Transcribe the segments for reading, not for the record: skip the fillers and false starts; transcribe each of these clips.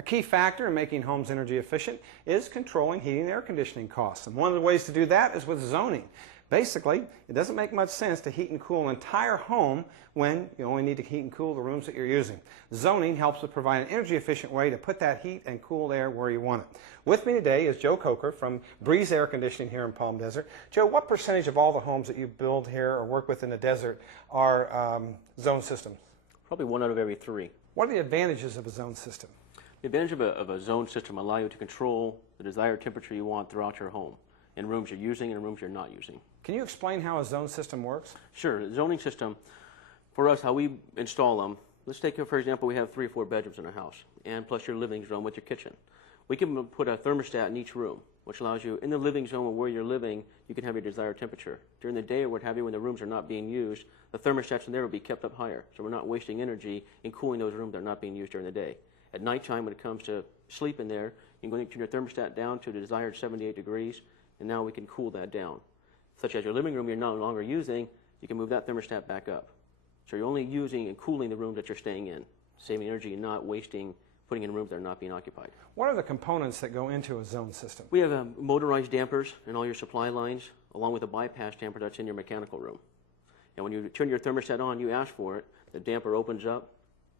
A key factor in making homes energy efficient is controlling heating and air conditioning costs. And one of the ways to do that is with zoning. Basically, it doesn't make much sense to heat and cool an entire home when you only need to heat and cool the rooms that you're using. Zoning helps to provide an energy efficient way to put that heat and cooled air where you want it. With me today is Joe Coker from Breeze Air Conditioning here in Palm Desert. Joe, what percentage of all the homes that you build here or work with in the desert are zone systems? Probably 1 out of every 3. What are the advantages of a zone system? The advantage of a zone system allow you to control the desired temperature you want throughout your home, in rooms you're using and in rooms you're not using. Can you explain how a zone system works? Sure. The zoning system, for us, how we install them, let's take, for example, we have 3 or 4 bedrooms in a house, and plus your living zone with your kitchen. We can put a thermostat in each room, which allows you, in the living zone where you're living, you can have your desired temperature. During the day or what have you, when the rooms are not being used, the thermostats in there will be kept up higher, so we're not wasting energy in cooling those rooms that are not being used during the day. At nighttime, when it comes to sleep in there, you can go and turn your thermostat down to the desired 78 degrees, and now we can cool that down. Such as your living room you're no longer using, you can move that thermostat back up. So you're only using and cooling the rooms that you're staying in, saving energy and not wasting putting in rooms that are not being occupied. What are the components that go into a zone system? We have motorized dampers in all your supply lines, along with a bypass damper that's in your mechanical room. And when you turn your thermostat on, you ask for it, the damper opens up,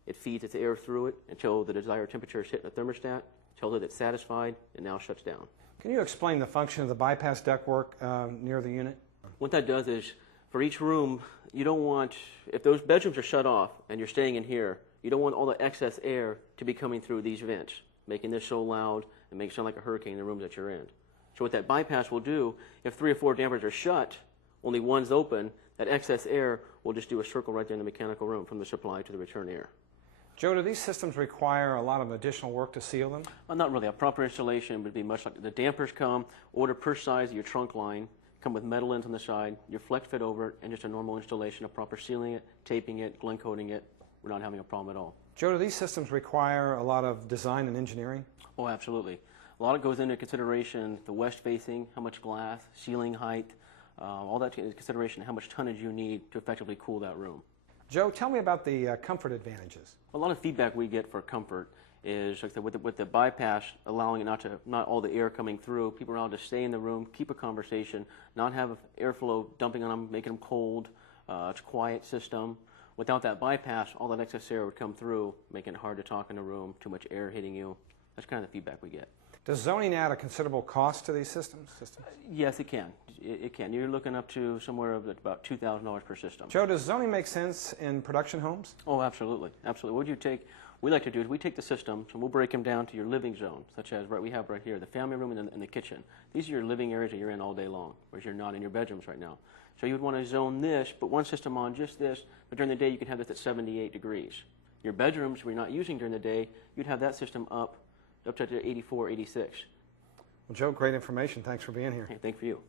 it feeds its air through it until the desired temperature is hit in the thermostat, tells it it's satisfied, and now shuts down. Can you explain the function of the bypass ductwork near the unit? What that does is, for each room, you don't want, if those bedrooms are shut off and you're staying in here, you don't want all the excess air to be coming through these vents, making this so loud and make it sound like a hurricane in the rooms that you're in. So what that bypass will do, if 3 or 4 dampers are shut, only one's open, that excess air will just do a circle right there in the mechanical room from the supply to the return air. Joe, do these systems require a lot of additional work to seal them? Well, not really. A proper installation would be much like the dampers come, order per size of your trunk line, come with metal ends on the side, your flex fit over it, and just a normal installation of proper sealing it, taping it, Glen coating it. We're not having a problem at all. Joe, do these systems require a lot of design and engineering? Oh, absolutely. A lot of it goes into consideration, the west facing, how much glass, ceiling height, all that into consideration, how much tonnage you need to effectively cool that room. Joe, tell me about the comfort advantages. A lot of feedback we get for comfort is like with the bypass, allowing it not all the air coming through. People are allowed to stay in the room, keep a conversation, not have airflow dumping on them, making them cold. It's a quiet system. Without that bypass, all that excess air would come through, making it hard to talk in the room, too much air hitting you. That's kind of the feedback we get. Does zoning add a considerable cost to these systems? Yes, it can. It can. You're looking up to somewhere about $2,000 per system. Joe, does zoning make sense in production homes? Oh, absolutely. Absolutely. What we like to do is we take the systems and we'll break them down to your living zone, such as we have right here, the family room and the kitchen. These are your living areas that you're in all day long, whereas you're not in your bedrooms right now. So you would want to zone this, put one system on just this, but during the day you can have this at 78 degrees. Your bedrooms, where you're not using during the day, you'd have that system up to 84, 86. Well, Joe, great information. Thanks for being here. Hey, thank you.